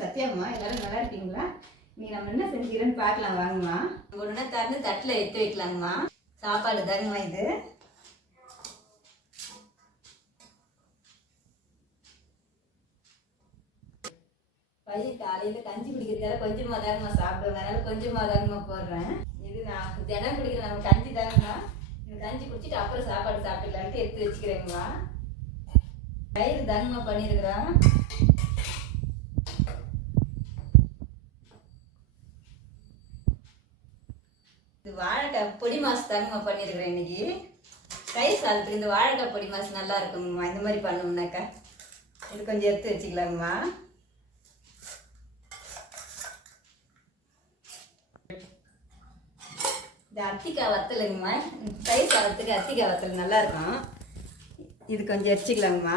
சத்தியம்மா எல்லாரும் நல்லா இருக்கீங்களா? நீ நம்ம என்ன செஞ்சுக்கிறேன்னு பார்க்கலாம் வாங்கம்மா. ஒன்றுனா தரணும் தட்டில் எடுத்து வைக்கலாங்கம்மா. சாப்பாடு தாங்கம்மா இது. பையன் காலையில் கஞ்சி குடிக்கிறதால கொஞ்சமாக தாங்கம்மா சாப்பிடுவேன், அதனால கொஞ்சமாக தாங்கம்மா போடுறேன். இது நான் தினம் குடிக்கிறேன், நம்ம கஞ்சி தாங்கம்மா. இந்த கஞ்சி குடிச்சிட்டு அப்புறம் சாப்பாடு சாப்பிட்டுக்கலான்ட்டு எடுத்து வச்சுக்கிறேங்கம்மா. பயிர் தாங்கம்மா பண்ணியிருக்கிறோம். இது வாழைக்காய் பொடி மாசு தாங்கம்மா பண்ணியிருக்கிறேன் இன்னைக்கு. தயிர் சாதத்துக்கு இந்த வாழைக்காய் பொடி மாசு நல்லா இருக்குங்கம்மா. இந்த மாதிரி பண்ணோம்னாக்கா இது கொஞ்சம் எடுத்து வச்சுக்கலாங்கம்மா. இது அத்திக்காய் வத்தலுங்கம்மா. தயிர் சாதத்துக்கு அத்திக்காய் வத்தல் நல்லா இருக்கும். இது கொஞ்சம் வச்சுக்கலாங்கம்மா.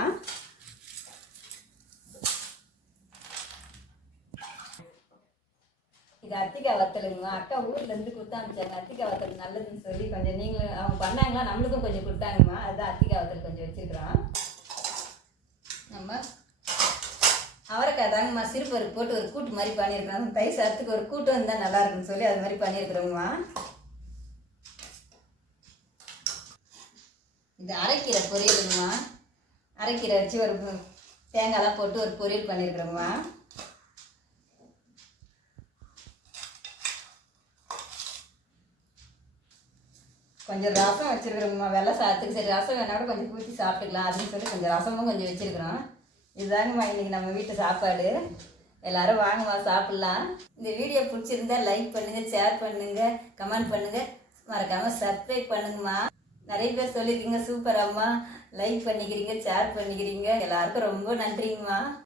இது அத்திக்காய் வத்தலுங்கம்மா. அக்கா ஊர்லேருந்து கொடுத்தா அனுப்பிச்சாங்க. அத்திக்காய் வத்தல் நல்லதுன்னு சொல்லி கொஞ்சம் நீங்களும் அவங்க பண்ணாங்களா, நம்மளுக்கும் கொஞ்சம் கொடுத்தாங்கம்மா. அதுதான் அத்திக்காய் வத்தல் கொஞ்சம் வச்சுருக்குறோம். நம்ம அவரைக்காய் தாங்கம்மா சிறுபருப்பு போட்டு ஒரு கூட்டு மாதிரி பண்ணியிருக்கிறோம். தயிர் சாதத்துக்கு ஒரு கூட்டு வந்தால் நல்லா இருக்குன்னு சொல்லி அது மாதிரி பண்ணியிருக்கிறோங்கம்மா. இது அரைக்கீரை பொரியலுங்கம்மா. அரைக்கீரை வச்சு ஒரு தேங்காய்லாம் போட்டு ஒரு பொரியல் பண்ணியிருக்கிறோங்கம்மா. கொஞ்சம் ரசம் வச்சுருக்குறோங்கம்மா. வெள்ளை சாதத்துக்கு சரி ரசம் வேணா கூட கொஞ்சம் ஊற்றி சாப்பிட்டுக்கலாம் அப்படின்னு சொல்லி கொஞ்சம் ரசமும் கொஞ்சம் வச்சுருக்குறோம். இதுதாங்கம்மா இன்றைக்கி நம்ம வீட்டு சாப்பாடு. எல்லோரும் வாங்கம்மா சாப்பிட்லாம். இந்த வீடியோ பிடிச்சிருந்தா லைக் பண்ணுங்கள், ஷேர் பண்ணுங்கள், கமெண்ட் பண்ணுங்கள், மறக்காமல் சப்ஸ்கிரைப் பண்ணுங்கம்மா. நிறைய பேர் சொல்லியிருக்கீங்க சூப்பர் அம்மா, லைக் பண்ணிக்கிறீங்க, ஷேர் பண்ணிக்கிறீங்க. எல்லாருக்கும் ரொம்ப நன்றிங்கம்மா.